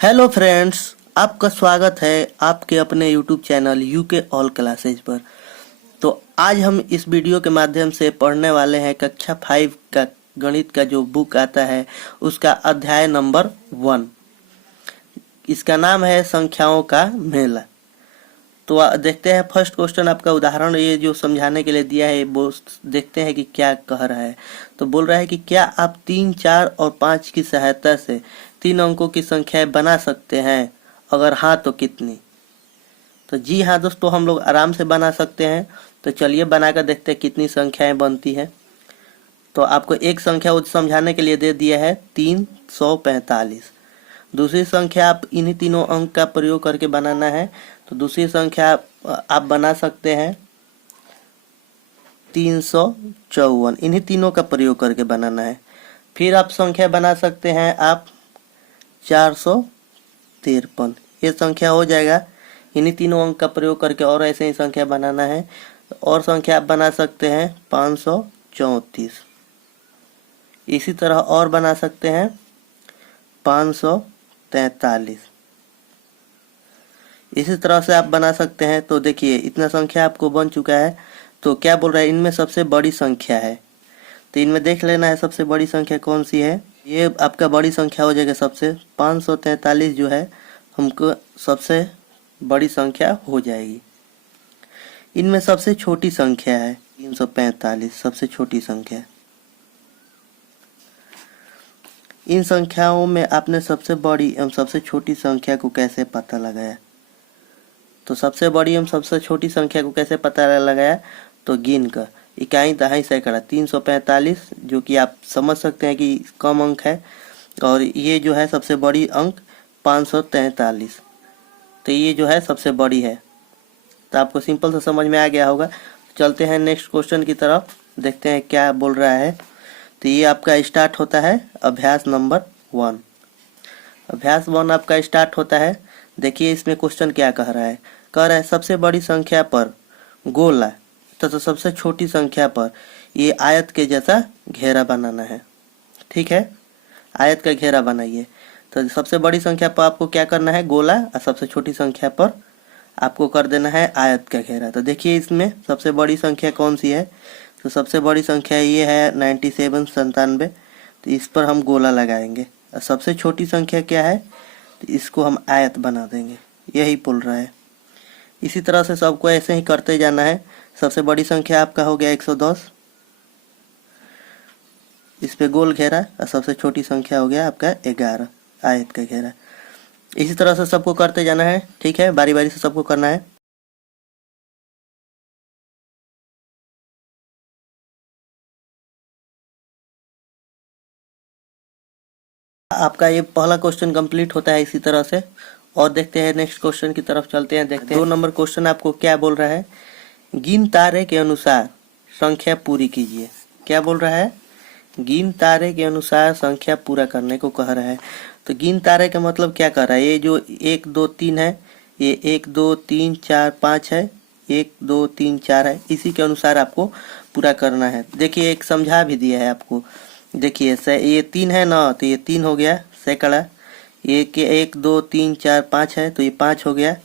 Hello friends, आपका स्वागत है आपके अपने YouTube channel UK all classes पर। तो आज हम इस वीडियो के माध्यम से पढ़ने वाले हैं कक्षा 5 का गणित का जो बुक आता है उसका अध्याय नंबर 1। इसका नाम है संख्याओं का मेला। तो देखते हैं फर्स्ट क्वेश्चन। आपका उदाहरण ये जो समझाने के लिए दिया है वो देखते हैं कि क्या कह रहा है। तो बोल रहा है कि क्या आप 3, 4 और 5 की सहायता से 3 अंकों की संख्याएं बना सकते हैं, अगर हाँ तो कितनी। तो जी हाँ दोस्तों, हम लोग आराम से बना सकते हैं। तो चलिए बनाकर देखते हैं कितनी संख्याएं बनती है। तो आपको एक संख्या समझाने के लिए दे दिया है 345। दूसरी संख्या आप इन्हीं तीनों अंक का प्रयोग करके बनाना है। तो दूसरी संख्या आप बना सकते हैं 354। इन्हीं तीनों का प्रयोग करके बनाना है। फिर आप संख्या बना सकते हैं आप 453। ये संख्या हो जाएगा इन्हीं तीनों अंक का प्रयोग करके। और ऐसे ही संख्या बनाना है। और संख्या आप बना सकते हैं 534। इसी तरह और बना सकते हैं 543। इसी तरह से आप बना सकते हैं। तो देखिए इतना संख्या आपको बन चुका है। तो क्या बोल रहा है, इनमें सबसे बड़ी संख्या है। तो इनमें देख लेना है सबसे बड़ी संख्या कौन सी है। ये आपका बड़ी संख्या हो जाएगा। सबसे 543 जो है हमको सबसे बड़ी संख्या हो जाएगी। इनमें सबसे छोटी संख्या है 345, सबसे छोटी संख्या। इन संख्याओं में आपने सबसे बड़ी एवं सबसे छोटी संख्या को कैसे पता लगाया। तो सबसे बड़ी एवं सबसे छोटी संख्या को कैसे पता लगाया, तो गिन कर इकाई दहाई सैकड़ा 345, जो कि आप समझ सकते हैं कि कम अंक है। और ये जो है सबसे बड़ी अंक 543। तो ये जो है सबसे बड़ी है। तो आपको सिंपल से समझ में आ गया होगा। चलते हैं नेक्स्ट क्वेश्चन की तरफ, देखते हैं क्या बोल रहा है। तो ये आपका स्टार्ट होता है अभ्यास नंबर 1। अभ्यास 1 आपका स्टार्ट होता है। देखिए इसमें क्वेश्चन क्या कह रहा है। कह रहा है सबसे बड़ी संख्या पर गोला तथा सबसे छोटी संख्या पर ये आयत के जैसा घेरा बनाना है। ठीक है, आयत का घेरा बनाइए। तो सबसे बड़ी संख्या पर आपको क्या करना है, गोला, और सबसे छोटी संख्या पर आपको कर देना है आयत का घेरा। तो देखिए इसमें सबसे बड़ी संख्या कौन सी है। तो सबसे बड़ी संख्या ये है 97, तो इस पर हम गोला लगाएंगे। और सबसे छोटी संख्या क्या है, तो इसको हम आयत बना देंगे। यही बोल रहा है। इसी तरह से सबको ऐसे ही करते जाना है। सबसे बड़ी संख्या आपका हो गया 110, इस पे गोल घेरा। और सबसे छोटी संख्या हो गया आपका 11, आयत का घेरा। इसी तरह से सबको करते जाना है। ठीक है, बारी बारी से सबको करना है। आपका ये पहला क्वेश्चन कंप्लीट होता है इसी तरह से। और देखते हैं नेक्स्ट क्वेश्चन की तरफ चलते हैं। देखते हैं 2 नंबर क्वेश्चन आपको क्या बोल रहा है। गिन तारे के अनुसार संख्या पूरी कीजिए। क्या बोल रहा है, गिन तारे के अनुसार संख्या पूरा करने को कह रहा है। तो गिन तारे का मतलब क्या कर रहा है, ये जो 1 2 3 है, ये 1 2 3 4 5 है, 1 2 3 4 है। इसी के अनुसार आपको पूरा करना है। देखिए एक समझा भी दिया है आपको। देखिए ये 3 है ना, तो ये 3 हो गया सैकड़ा। ये के 1 2 3 4 5 है, तो ये 5 हो गया।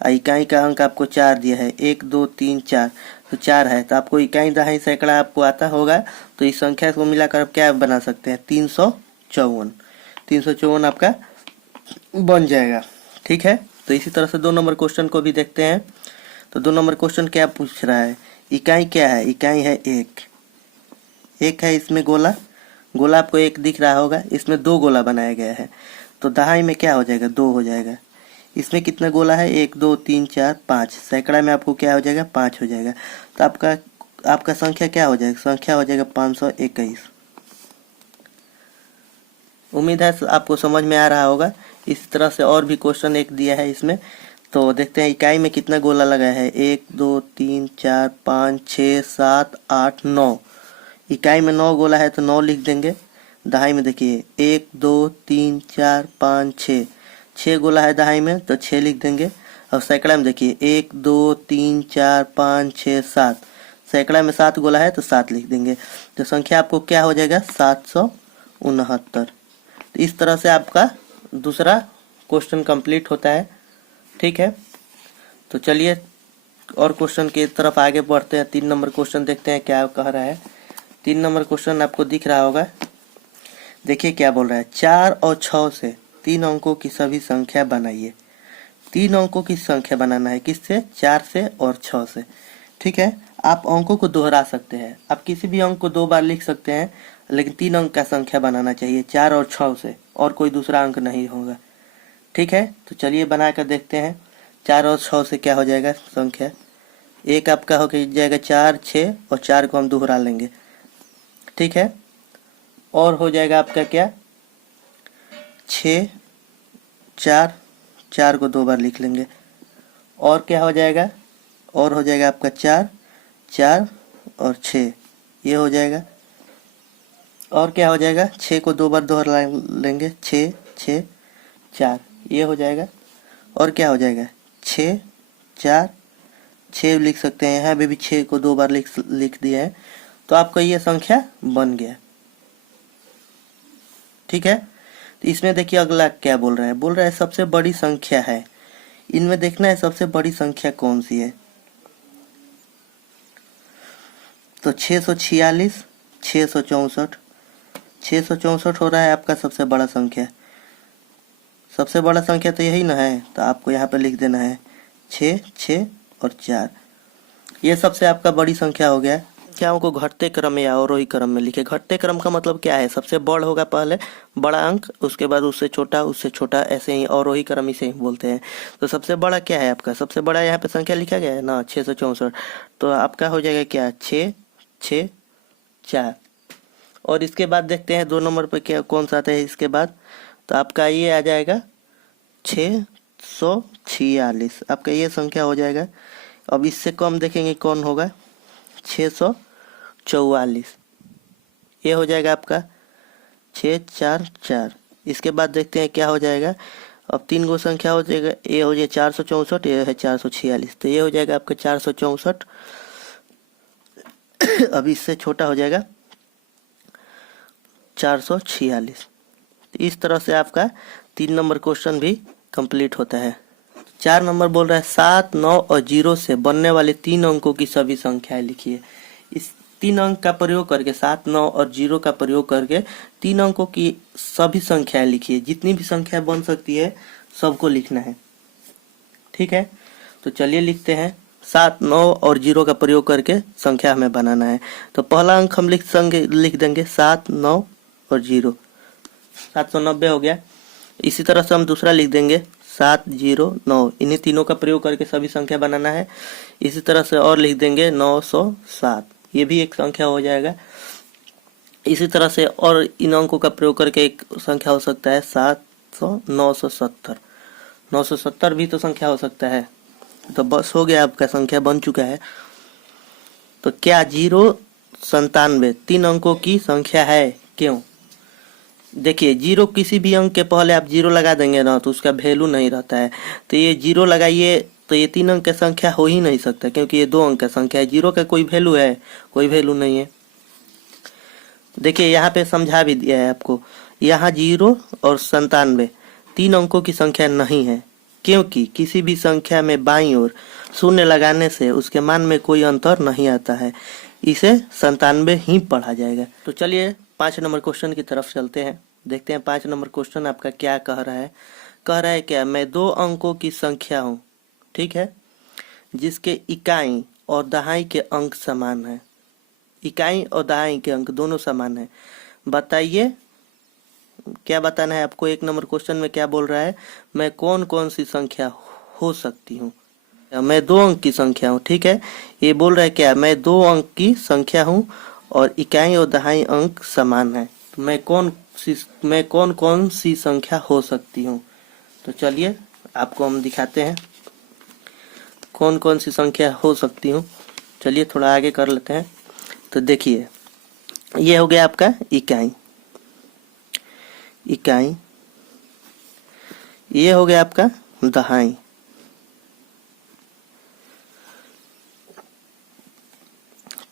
इकाई का अंक आपको 4 दिया है, 1 2 3 4, तो 4 है। तो आपको इकाई दहाई सैकड़ा आपको आता होगा। तो इस संख्या को मिलाकर आप क्या बना सकते हैं, 354। 354 आपका बन जाएगा। ठीक है, तो इसी तरह से 2 नंबर क्वेश्चन को भी देखते हैं। तो 2 नंबर क्वेश्चन क्या पूछ रहा है, इकाई क्या है, इकाई है 1 है। इसमें गोला, गोला आपको 1 दिख रहा होगा। इसमें 2 गोला बनाया गया है। तो दहाई में क्या हो जाएगा, 2 हो जाएगा। इसमें कितना गोला है, 1 2 3 4 5। सैकड़ा में आपको क्या हो जाएगा, 5 हो जाएगा। तो आपका संख्या क्या हो जाएगा, संख्या हो जाएगा 521। उम्मीद है आपको समझ में आ रहा होगा। इस तरह से और भी क्वेश्चन एक दिया है इसमें। तो देखते हैं इकाई में कितना गोला लगा है, 1 2 3 4 5 6 7 8 9। इकाई में 9 गोला है तो 9 लिख देंगे। दहाई में देखिए 1 2 3 4 5 6, 6 गोला है दहाई में, तो 6 लिख देंगे। और सैकड़ा में देखिए 1 2 3 4 5 6 7, सैकड़ा में 7 गोला है तो 7 लिख देंगे। तो संख्या आपको क्या हो जाएगा, 769। तो इस तरह से आपका दूसरा क्वेश्चन कंप्लीट होता है। ठीक है, तो चलिए और क्वेश्चन की तरफ आगे बढ़ते हैं। 3 नंबर क्वेश्चन देखते हैं क्या कह रहा है। 3 नंबर क्वेश्चन आपको दिख रहा होगा, देखिए क्या बोल रहा है। 4 और 6 से 3 अंकों की सभी संख्या बनाइए। 3 अंकों की संख्या बनाना है, किससे? 4 से और 6 से। ठीक है, आप अंकों को दोहरा सकते हैं, आप किसी भी अंक को 2 बार लिख सकते हैं, लेकिन 3 अंक का संख्या बनाना चाहिए 4 और 6 से, और कोई दूसरा अंक नहीं होगा। ठीक है, तो चलिए बना कर देखते हैं। 4 और 6 से क्या हो जाएगा संख्या? एक आपका हो जाएगा 4, 6 और 4 को हम दोहरा लेंगे। ठीक है, और हो जाएगा आपका क्या? 6, 4, 4 को 2 बार लिख लेंगे। और क्या हो जाएगा? और हो जाएगा आपका 4, 4 और 6, ये हो जाएगा। और क्या हो जाएगा? 6 को 2 बार दोहरा लेंगे, 6, 6, 4, ये हो जाएगा। और क्या हो जाएगा? 6, 4, 6 लिख सकते हैं, यहाँ भी 6 को 2 बार लिख दिया है, तो आपका ये संख्या बन गया। ठीक है, तो इसमें देखिए अगला क्या बोल रहा है। बोल रहा है सबसे बड़ी संख्या है, इनमें देखना है सबसे बड़ी संख्या कौन सी है। तो 646, 664, 664 हो रहा है आपका सबसे बड़ा संख्या। सबसे बड़ा संख्या तो यही ना है, तो आपको यहाँ पे लिख देना है 6, 6 और 4, ये सबसे आपका बड़ी संख्या हो गया। संख्याओं को घटते क्रम या अवरोही क्रम में लिखे। घटते क्रम का मतलब क्या है? सबसे बड़ होगा पहले बड़ा अंक, उसके बाद उससे छोटा, ऐसे ही अवरोही क्रम इसे ही बोलते हैं। तो सबसे बड़ा क्या है आपका? सबसे बड़ा यहाँ पे संख्या लिखा गया है ना 664, तो आपका हो जाएगा क्या? 6, 6, 4। और इसके बाद देखते हैं 2 नंबर पे क्या कौन सा आता है इसके बाद। तो आपका ये आ जाएगा 646, आपका ये संख्या हो जाएगा। अब इससे कम देखेंगे कौन होगा? 644, ये हो जाएगा आपका 644। इसके बाद देखते हैं क्या हो जाएगा। अब 3 गो संख्या हो जाएगा, ये हो जाएगा 464, ये है 446, तो ये हो जाएगा आपका 464। अब इससे छोटा हो जाएगा 446। इस तरह से आपका 3 नंबर क्वेश्चन भी कंप्लीट होता है। 4 नंबर बोल रहा है 7, 9 और 0 से बनने वाले 3 अंकों की सभी संख्याएं लिखिए। इस 3 अंक का प्रयोग करके, 7, 9 और 0 का प्रयोग करके 3 अंकों की सभी संख्याएं लिखिए। जितनी भी संख्या बन सकती है सबको लिखना है। ठीक है, तो चलिए लिखते हैं। 7, 9 और 0 का प्रयोग करके संख्या हमें बनाना है। तो पहला अंक हम लिख देंगे 7, 9 और 0, 790 हो गया। इसी तरह से हम दूसरा लिख देंगे 7, 0, 9, इन्हीं तीनों का प्रयोग करके सभी संख्या बनाना है। इसी तरह से और लिख देंगे 907, ये भी एक संख्या हो जाएगा। इसी तरह से और इन अंकों का प्रयोग करके एक संख्या हो सकता है 700, 970, 970 भी तो संख्या हो सकता है। तो बस हो गया, आपका संख्या बन चुका है। तो क्या 097 3 अंकों की संख्या है? क्यों? देखिए 0 किसी भी अंक के पहले आप 0 लगा देंगे ना तो उसका वैल्यू नहीं रहता है। तो ये 0 लगाइए तो ये 3 अंक का संख्या हो ही नहीं सकता, क्योंकि ये 2 अंक का संख्या है। 0 का कोई वैल्यू है? कोई वैल्यू नहीं है। देखिए यहाँ पे समझा भी दिया है आपको, यहाँ 0 और 97 3 अंकों की संख्या नहीं है, क्योंकि किसी भी संख्या में बाईं ओर शून्य लगाने से उसके मान में कोई अंतर नहीं आता है, इसे 97 ही पढ़ा जाएगा। तो चलिए 5 नंबर क्वेश्चन की तरफ चलते हैं, देखते हैं 5 नंबर क्वेश्चन आपका क्या कह रहा है। कह रहा है क्या? मैं 2 अंकों की संख्या हूँ, ठीक है, जिसके इकाई और दहाई के अंक समान है। इकाई और दहाई के अंक दोनों समान है। बताइए क्या बताना है आपको। 1 नंबर क्वेश्चन में क्या बोल रहा है? मैं कौन कौन सी संख्या हो सकती हूँ। मैं 2 अंक की संख्या हूँ, ठीक है। ये बोल रहा है क्या? मैं 2 अंक की संख्या हूँ और इकाई और दहाई अंक समान है। तो मैं कौन कौन सी संख्या हो सकती हूँ। तो चलिए आपको हम दिखाते हैं कौन कौन सी संख्या हो सकती हूँ। चलिए थोड़ा आगे कर लेते हैं। तो देखिए ये हो गया आपका इकाई, ये हो गया आपका दहाई,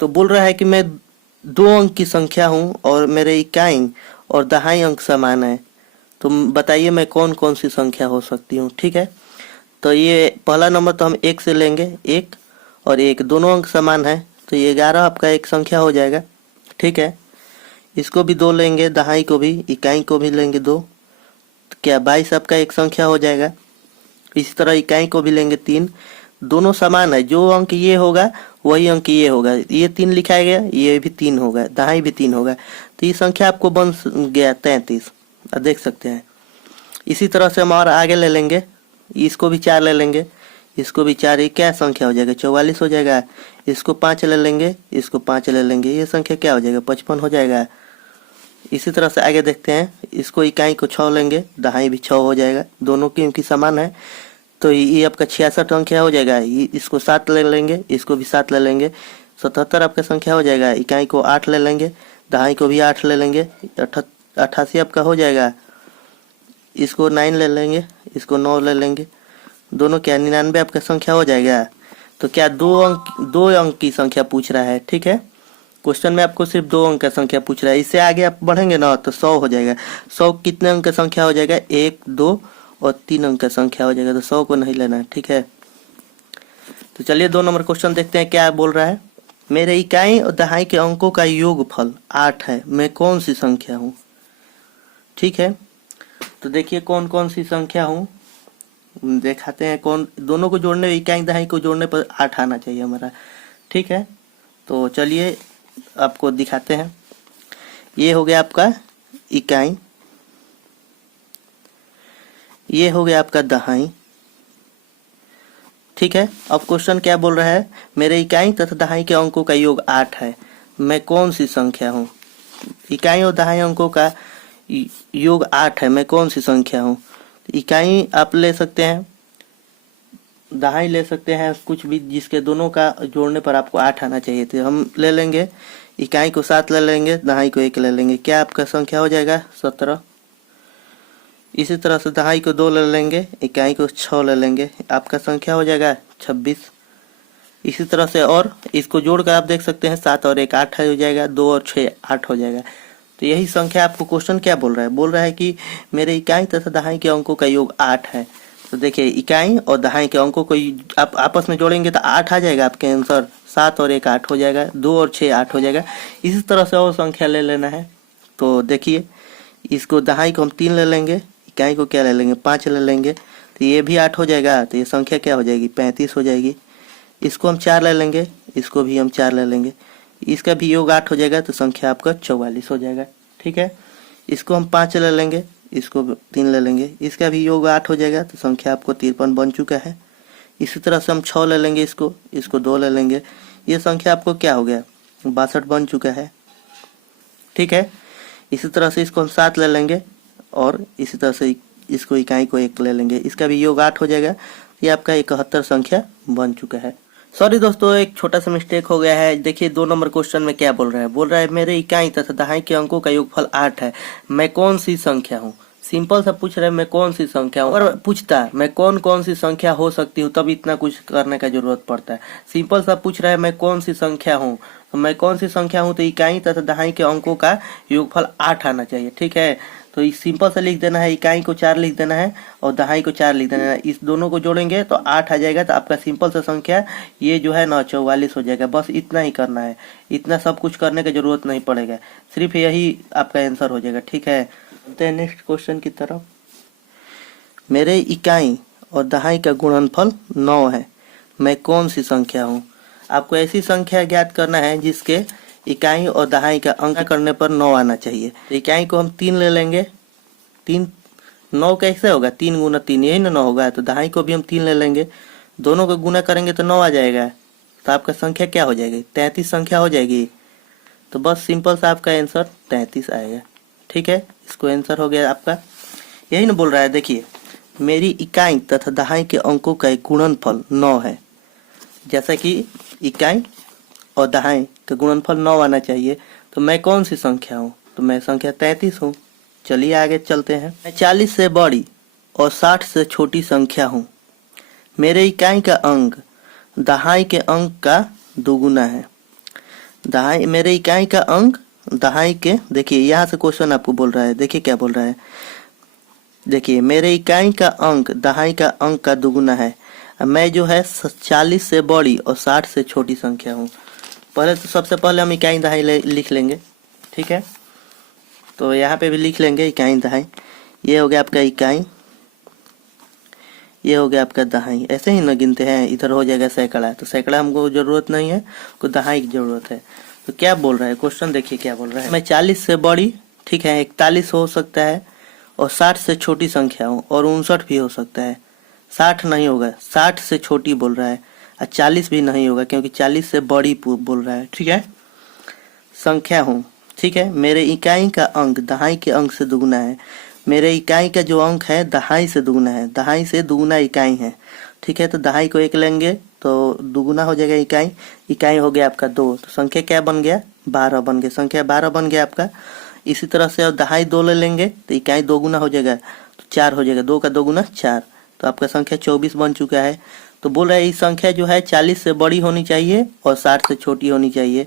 तो बोल रहा है कि मैं 2 अंक की संख्या हूं और मेरे इकाई और दहाई अंक समान है। तो बताइए मैं कौन कौन सी संख्या हो सकती हूँ। ठीक है, तो ये पहला नंबर तो हम एक से लेंगे, एक और एक दोनों अंक समान है, तो ये 11 आपका एक संख्या हो जाएगा। ठीक है, इसको भी 2 लेंगे, दहाई को भी, इकाई को भी लेंगे 2, तो क्या 22 आपका एक संख्या हो जाएगा। इसी तरह इकाई को भी लेंगे 3, दोनों समान है, जो अंक ये होगा वही अंक ये होगा, ये 3 लिखा गया, ये भी 3 होगा, दहाई भी 3 होगा, तो ये संख्या आपको बन गया 33, देख सकते हैं। इसी तरह से हम और आगे ले लेंगे, इसको भी 4 ले लेंगे, इसको भी 4, ये क्या संख्या हो जाएगा 44 हो जाएगा। इसको 5 ले लेंगे, इसको 5 ले लेंगे, ये संख्या क्या हो जाएगा 55 हो जाएगा। इसी तरह से आगे देखते हैं, इसको इकाई को 6 लेंगे, दहाई भी 6 हो जाएगा, दोनों की समान है, तो ये आपका 66 संख्या हो जाएगा। इसको 7 ले लेंगे, इसको भी 7 ले लेंगे, 77 आपका संख्या हो जाएगा। इकाई को 8 ले लेंगे, दहाई को भी 8 ले लेंगे, 88 आपका हो जाएगा। इसको 9 ले लेंगे, इसको 9 ले लेंगे, दोनों क्या 99 आपका संख्या हो जाएगा। तो क्या दो अंक की संख्या पूछ रहा है। ठीक है, क्वेश्चन में आपको सिर्फ 2 अंक का संख्या पूछ रहा है। इससे आगे आप बढ़ेंगे ना तो 100 हो जाएगा। 100 कितने अंक का संख्या हो जाएगा, 1, 2 और 3 अंक का संख्या हो जाएगा, तो 100 को नहीं लेना है। ठीक है, तो चलिए 2 नंबर क्वेश्चन देखते हैं क्या बोल रहा है। मेरे इकाई और दहाई के अंकों का योगफल 8 है, मैं कौन सी संख्या हूँ। ठीक है, तो देखिए कौन कौन सी संख्या हूँ, दिखाते हैं। कौन दोनों को जोड़ने, इकाई दहाई को जोड़ने पर 8 आना चाहिए हमारा। ठीक है, तो चलिए आपको दिखाते हैं। ये हो गया आपका इकाई, ये हो गया आपका दहाई। ठीक है, अब क्वेश्चन क्या बोल रहा है, मेरे इकाई तथा दहाई के अंकों का योग 8 है, मैं कौन सी संख्या हूँ। इकाई और दहाई अंकों का योग 8 है, मैं कौन सी संख्या हूँ। इकाई आप ले सकते हैं, दहाई ले सकते हैं, कुछ भी जिसके दोनों का जोड़ने पर आपको 8 आना चाहिए। तो हम ले लेंगे, इकाई को 7 ले लेंगे, दहाई को 1 ले लेंगे, क्या आपका संख्या हो जाएगा 17। इसी तरह से दहाई को 2 ले लेंगे, इकाई को 6 ले लेंगे, आपका संख्या हो जाएगा 26। इसी तरह से और इसको जोड़कर आप देख सकते हैं, 7 और 1 8 हो जाएगा, 2 और 6 8 हो जाएगा। तो यही संख्या आपको क्वेश्चन क्या बोल रहा है, बोल रहा है कि मेरे इकाई तथा दहाई के अंकों का योग 8 है। तो देखिए इकाई और दहाई के अंकों को आप आपस में जोड़ेंगे तो 8 आ जाएगा आपके आंसर, 7 और 1 8 हो जाएगा, 2 और 6 8 हो जाएगा। इसी तरह से और संख्या ले लेना है। तो देखिए इसको दहाई को हम 3 ले लेंगे, इकाई को क्या ले लेंगे 5 ले लेंगे, तो ये भी 8 हो जाएगा, तो ये संख्या क्या हो जाएगी 35 हो जाएगी। इसको हम 4 ले लेंगे, इसको भी हम 4 ले लेंगे, इसका भी योग 8 हो जाएगा, तो संख्या आपका 44 हो जाएगा। ठीक है, इसको हम 5 ले लेंगे, इसको 3 ले लेंगे, इसका भी योग 8 हो जाएगा, तो संख्या आपको 53 बन चुका है। इसी तरह से हम 6 ले लेंगे, इसको 2 ले लेंगे, ये संख्या आपको क्या हो गया 62 बन चुका है। ठीक है, इसी तरह से इसको हम 7 ले लेंगे और इसी तरह से इसको इकाई को 1 ले लेंगे, इसका भी योग 8 हो जाएगा, ये आपका 71 संख्या बन चुका है। सॉरी दोस्तों, एक छोटा सा मिस्टेक हो गया है। देखिए 2 नंबर क्वेश्चन में क्या बोल रहा है मेरे इकाई तथा दहाई के अंकों का योगफल 8 है, मैं कौन सी संख्या हूँ। सिंपल सा पूछ रहा है मैं कौन सी संख्या हूँ, और पूछता मैं कौन कौन सी संख्या हो सकती हूँ, तब इतना कुछ करने का जरूरत पड़ता है। सिंपल सा पूछ रहा है मैं कौन सी संख्या हूँ, तो मैं कौन सी संख्या हूँ, तो इकाई तथा दहाई के अंकों का योगफल 8 आना चाहिए। ठीक है, तो इस सिंपल से लिख देना है, इकाई को 4 लिख देना है और दहाई को 4 लिख देना है, इस दोनों को जोड़ेंगे तो 8 आ जाएगा। तो आपका सिंपल सा संख्या ये जो है ना 44 हो जाएगा। बस इतना ही करना है, इतना सब कुछ करने की जरूरत नहीं पड़ेगा, सिर्फ यही आपका आंसर हो जाएगा। ठीक है, तो नेक्स्ट क्वेश्चन की तरफ। मेरे इकाई और दहाई का गुणनफल 9 है, मैं कौन सी संख्या हूँ। आपको ऐसी संख्या ज्ञात करना है जिसके इकाई और दहाई का अंक करने पर 9 आना चाहिए। इकाई को हम 3 ले लेंगे, 3 9 कैसे होगा 3 गुना 3 यही ना 9 होगा, तो दहाई को भी हम 3 ले लेंगे, दोनों को गुना करेंगे तो 9 आ जाएगा, तो आपका संख्या क्या हो जाएगी 33 संख्या हो जाएगी। तो बस सिंपल सा आपका आंसर 33 आएगा। ठीक है, इसको आंसर हो गया आपका, यही ना बोल रहा है। देखिए मेरी इकाई तथा दहाई के अंकों का गुणनफल 9 है, जैसा कि इकाई और दहाई का गुणनफल 9 आना चाहिए, तो मैं कौन सी संख्या हूँ, तो मैं संख्या 33 हूँ। चलिए आगे चलते हैं। मैं 40 से बड़ी और 60 से छोटी संख्या हूँ, मेरे इकाई का अंक दहाई के अंक का दोगुना है। दहाई मेरे इकाई का अंक दहाई के, देखिए यहाँ से क्वेश्चन आपको बोल रहा है, देखिए क्या बोल रहा है, देखिए मेरे इकाई का अंक दहाई का अंक का दुगुना है। मैं जो है 40 से बड़ी और 60 से छोटी संख्या हूँ। पहले तो सबसे पहले हम इकाई दहाई लिख लेंगे, ठीक है। तो यहाँ पे भी लिख लेंगे इकाई दहाई। ये हो गया आपका इकाई, ये हो गया आपका दहाई। ऐसे ही ना गिनते हैं, इधर हो जाएगा सैकड़ा। तो सैकड़ा हमको जरूरत नहीं है, को दहाई की जरूरत है। तो क्या बोल रहा है क्वेश्चन, देखिए क्या बोल रहा है। मैं 40 से बड़ी, ठीक है, 41 हो सकता है, और 60 से छोटी संख्या हूँ, और 59 भी हो सकता है। 60 नहीं होगा, 60 से छोटी बोल रहा है, और 40 भी नहीं होगा क्योंकि 40 से बड़ी बोल रहा है, ठीक है। संख्या हूँ, ठीक है। मेरे इकाई का अंक दहाई के अंक से दुगुना है। मेरे इकाई का जो अंक है दहाई से दुगुना है, दहाई से दुगुना इकाई है, ठीक है। तो दहाई को 1 लेंगे तो दुगुना हो जाएगा इकाई। इकाई हो गया आपका 2, तो संख्या क्या बन गया, 12 बन गया। संख्या 12 बन गया आपका। इसी तरह से अब दहाई 2 ले लेंगे तो इकाई 2 गुना हो जाएगा, तो 4 हो जाएगा। 2 का 2 गुना 4, तो आपका संख्या 24 बन चुका है। तो बोल रहा है इस संख्या जो है 40 से बड़ी होनी चाहिए और 60 से छोटी होनी चाहिए,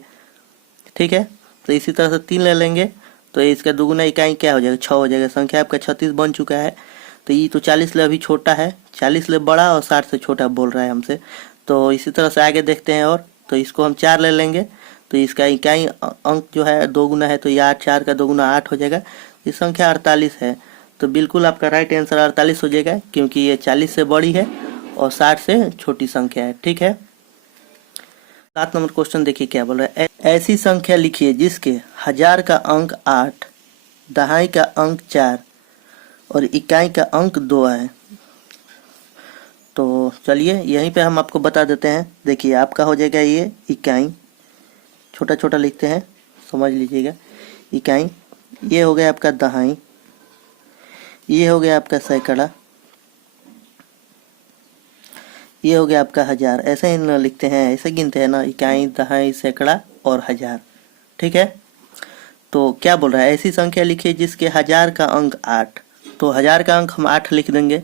ठीक है। तो इसी तरह से 3 ले लेंगे तो इसका दुगुना इकाई क्या हो जाएगा, 6 हो जाएगा। संख्या आपका 36 बन चुका है। तो ये तो 40 ले अभी छोटा है, 40 ले बड़ा और 60 से छोटा बोल रहा है हमसे। तो इसी तरह से आगे देखते हैं। और तो इसको हम 4 ले लेंगे तो इसका इकाई अंक जो है 2 गुना है, तो ये 8, 4 का 2 गुना 8 हो जाएगा। ये संख्या 48 है। तो बिल्कुल आपका राइट आंसर 48 हो जाएगा, क्योंकि ये 40 से बड़ी है और 60 से छोटी संख्या है, ठीक है। 7 नंबर क्वेश्चन देखिए क्या बोल रहा है। ऐसी संख्या लिखिए जिसके हजार का अंक 8, दहाई का अंक 4 और इकाई का अंक 2 है। तो चलिए यहीं पे हम आपको बता देते हैं। देखिए आपका हो जाएगा ये इकाई, छोटा छोटा लिखते हैं, समझ लीजिएगा। इकाई, ये हो गया आपका दहाई, ये हो गया आपका सैकड़ा, ये हो गया आपका हजार। ऐसे ही ना लिखते हैं, ऐसे गिनते हैं ना, इकाई दहाई सैकड़ा और हजार, ठीक है। तो क्या बोल रहा है, ऐसी संख्या लिखिए जिसके हजार का अंक 8। तो हजार का अंक हम 8 लिख देंगे।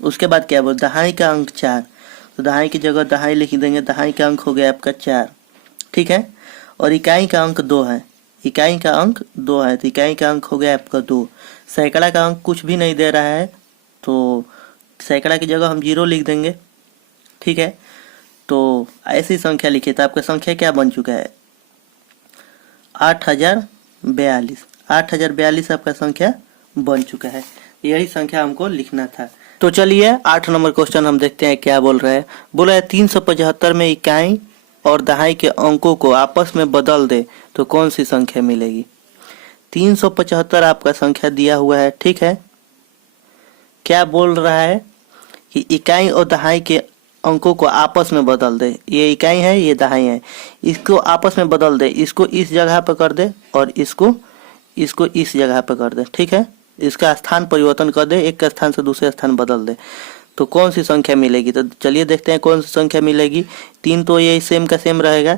उसके बाद क्या बोल, दहाई का अंक 4, तो दहाई की जगह दहाई लिख देंगे। दहाई का अंक हो गया आपका 4, ठीक है। और इकाई का अंक 2 है, इकाई का अंक 2 है, तो इकाई का अंक हो गया आपका 2। सैकड़ा का अंक कुछ भी नहीं दे रहा है, तो सैकड़ा की जगह हम 0 लिख देंगे, ठीक है। तो ऐसी संख्या लिखिए, तो आपका संख्या क्या बन चुका है, 8042। 8042 आपका संख्या बन चुका है। यही संख्या हमको लिखना था। तो चलिए 8 नंबर क्वेश्चन हम देखते हैं क्या बोल रहा है। बोला है 375 में इकाई और दहाई के अंकों को आपस में बदल दे तो कौन सी संख्या मिलेगी। 375 आपका संख्या दिया हुआ है, ठीक है। क्या बोल रहा है कि इकाई और दहाई के अंकों को आपस में बदल दे। ये इकाई है, ये दहाई है, इसको आपस में बदल दे। इसको इस जगह पर कर दे और इसको इस जगह पर कर दे, ठीक है। इसका स्थान परिवर्तन कर दे, एक का स्थान से दूसरे स्थान बदल दे, तो कौन सी संख्या मिलेगी। तो चलिए देखते हैं कौन सी संख्या मिलेगी। 3 तो ये सेम का सेम रहेगा,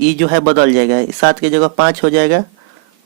ये जो है बदल जाएगा, 7 की जगह 5 हो जाएगा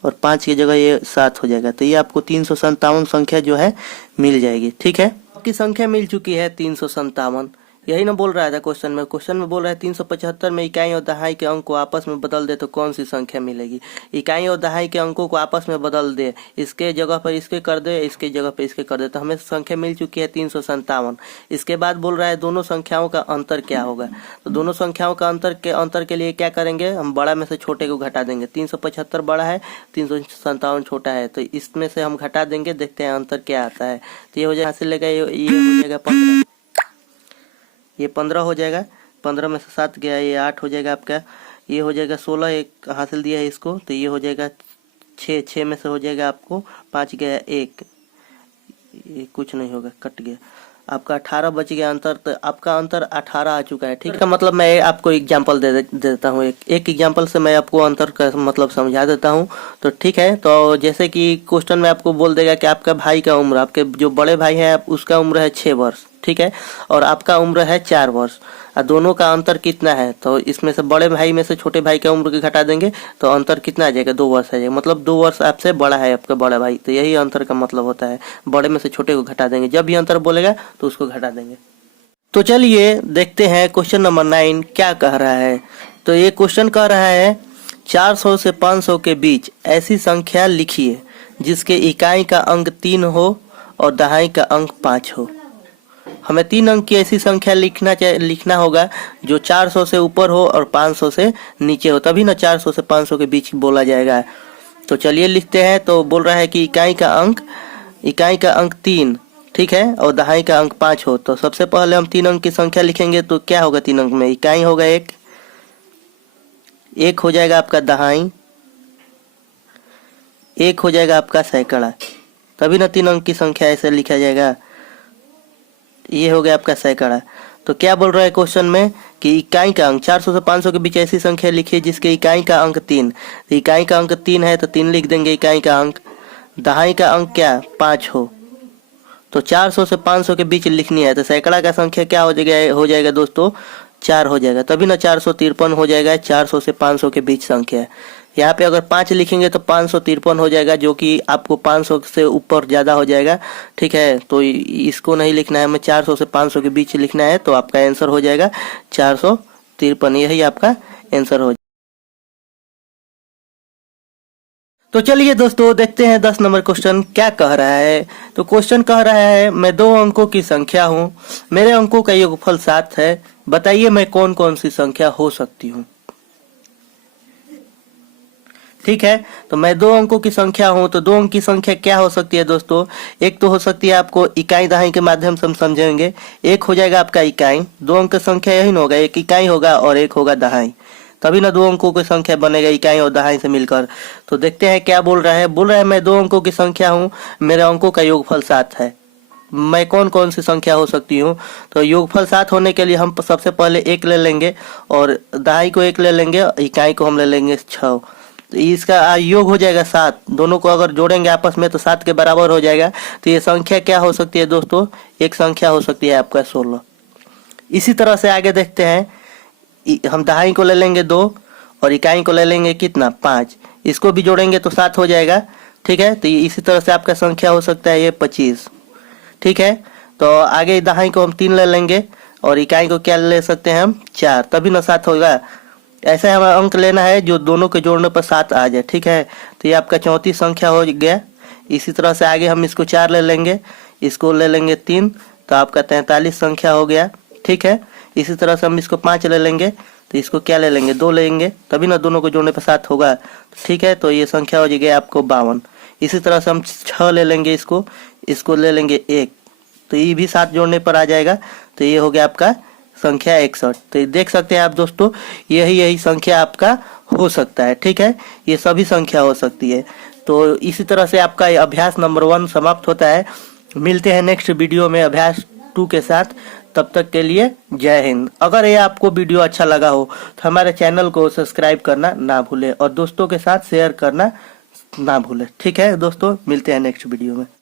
और 5 की जगह ये 7 हो जाएगा। तो ये आपको 357 संख्या जो है मिल जाएगी, ठीक है। आपकी संख्या मिल चुकी है 357। यही ना बोल रहा था क्वेश्चन में। क्वेश्चन में बोल रहा है 375 में इकाई और दहाई के अंक को आपस में बदल दे तो कौन सी संख्या मिलेगी। इकाई और दहाई के अंकों को आपस में बदल दे, इसके जगह पर इसके कर दे, इसके जगह पर इसके कर दे, तो हमें संख्या मिल चुकी है 357। इसके बाद बोल रहा है दोनों संख्याओं का अंतर क्या होगा। तो दोनों संख्याओं का अंतर के लिए क्या करेंगे, हम बड़ा में से छोटे को घटा देंगे। 375 बड़ा है, 357 छोटा है, तो इसमें से हम घटा देंगे, देखते हैं अंतर क्या आता है। तो ये हो जाएगा, हासिल लेगा, ये हो जाएगा 15, ये 15 हो जाएगा। 15 में से 7 गया, ये 8 हो जाएगा आपका। ये हो जाएगा 16, एक हासिल दिया है इसको, तो ये हो जाएगा 6। 6 में से हो जाएगा आपको 5 गया 1, ये कुछ नहीं होगा, कट गया आपका। 18 बच गया अंतर, तो आपका अंतर 18 आ चुका है, ठीक है। मतलब मैं आपको एग्जांपल दे देता हूँ, एक एग्जांपल से मैं आपको अंतर का मतलब समझा देता हूँ। तो ठीक है, तो जैसे कि क्वेश्चन में आपको बोल देगा कि आपका भाई का उम्र, आपके जो बड़े भाई है उसका उम्र है 6 वर्ष, ठीक है, और आपका उम्र है 4 वर्ष, और दोनों का अंतर कितना है। तो इसमें से बड़े भाई में से छोटे भाई का उम्र घटा देंगे तो अंतर कितना आ जाएगा, 2 वर्ष आ जाएगा। मतलब 2 वर्ष आपसे बड़ा है आपका बड़ा भाई, तो यही अंतर का मतलब होता है। बड़े में से छोटे को घटा देंगे, जब भी अंतर बोलेगा तो उसको घटा देंगे। तो चलिए देखते हैं क्वेश्चन नंबर 9 क्या कह रहा है। तो ये क्वेश्चन कह रहा है 400 से 500 के बीच ऐसी संख्या लिखिए जिसके इकाई का अंक 3 हो और दहाई का अंक 5 हो। हमें 3 अंक की ऐसी संख्या लिखना होगा जो 400 से ऊपर हो और 500 से नीचे हो, तभी ना 400 से 500 के बीच बोला जाएगा। तो चलिए लिखते हैं। तो बोल रहा है कि इकाई का अंक 3, ठीक है, और दहाई का अंक 5 हो। तो सबसे पहले हम 3 अंक की संख्या लिखेंगे। तो क्या होगा 3 अंक में? इकाई होगा 1 हो जाएगा आपका दहाई, 1 हो जाएगा आपका सैकड़ा, तभी ना 3 अंक की संख्या ऐसे लिखा जाएगा। ये हो गया आपका सैकड़ा। तो क्या बोल रहा है क्वेश्चन में कि इकाई का अंक 400 से 500 के बीच ऐसी संख्या लिखिए जिसके इकाई का अंक 3। तो इकाई का अंक 3 है तो 3 लिख देंगे इकाई का अंक। दहाई का अंक क्या 5 हो, तो 400 से 500 के बीच लिखनी है। तो सैकड़ा का संख्या क्या हो जाएगा दोस्तों? 4 हो जाएगा, तभी ना 453 हो जाएगा। 400 से 500 के बीच संख्या है। यहाँ पे अगर 5 लिखेंगे तो 553 हो जाएगा, जो कि आपको 500 से ऊपर ज़्यादा हो जाएगा, ठीक है। तो इसको नहीं लिखना है, हमें 400 से 500 के बीच लिखना है। तो आपका आंसर हो जाएगा 453, यही आपका आंसर हो जाएगा। तो चलिए दोस्तों देखते हैं 10 नंबर क्वेश्चन क्या कह रहा है। तो क्वेश्चन कह रहा है मैं 2 अंकों की संख्या हूँ, मेरे अंकों का योगफल 7 है, बताइए मैं कौन कौन सी संख्या हो सकती हूँ। ठीक है, तो मैं 2 अंकों की संख्या हूं, तो 2 अंक की संख्या क्या हो सकती है दोस्तों? एक तो हो सकती है आपको इकाई दहाई के माध्यम से हम समझेंगे। एक हो जाएगा आपका इकाई, 2 अंक की संख्या यही ना होगा, एक इकाई होगा और एक होगा दहाई, तभी ना 2 अंकों की संख्या बनेगा इकाई और दहाई से मिलकर। तो देखते हैं क्या बोल रहा है। बोल रहा है मैं 2 अंकों की संख्या हूँ, मेरे अंकों का योगफल 7 है, मैं कौन कौन सी संख्या हो सकती हूँ। तो योगफल 7 होने के लिए हम सबसे पहले 1 ले लेंगे और दहाई को 1 ले लेंगे, इकाई को हम ले लेंगे 6। तो इसका योग हो जाएगा 7, दोनों को अगर जोड़ेंगे आपस में तो 7 के बराबर हो जाएगा। तो ये संख्या क्या हो सकती है दोस्तों? एक संख्या हो सकती है आपका 16। इसी तरह से आगे देखते हैं, हम दहाई को ले लेंगे 2 और इकाई को ले लेंगे कितना 5, इसको भी जोड़ेंगे तो 7 हो जाएगा, ठीक है। तो इसी तरह से आपका संख्या हो सकता है ये 25, ठीक है। तो आगे दहाई को हम 3 ले लेंगे और इकाई को क्या ले सकते हैं हम 4, तभी ना 7 होगा। ऐसा हमें अंक लेना है जो दोनों के जोड़ने पर 7 आ जाए, ठीक है। तो ये आपका 34 संख्या हो गया। इसी तरह से आगे हम इसको 4 ले लेंगे, इसको ले लेंगे 3, तो आपका 43 संख्या हो गया, ठीक है। इसी तरह से हम इसको 5 ले लेंगे, तो इसको क्या ले लेंगे 2 लेंगे, तभी ना दोनों को जोड़ने पर 7 होगा, ठीक है। तो ये संख्या हो जाएगी आपको 52। इसी तरह से हम 6 ले लेंगे, इसको ले लेंगे 1, तो ये भी 7 जोड़ने पर आ जाएगा। तो ये हो गया आपका संख्या 61। तो देख सकते हैं आप दोस्तों, यही संख्या आपका हो सकता है, ठीक है। ये सभी संख्या हो सकती है। तो इसी तरह से आपका अभ्यास नंबर 1 समाप्त होता है। मिलते हैं नेक्स्ट वीडियो में अभ्यास 2 के साथ। तब तक के लिए जय हिंद। अगर ये आपको वीडियो अच्छा लगा हो तो हमारे चैनल को सब्सक्राइब करना ना भूलें और दोस्तों के साथ शेयर करना ना भूलें, ठीक है दोस्तों। मिलते हैं नेक्स्ट वीडियो में।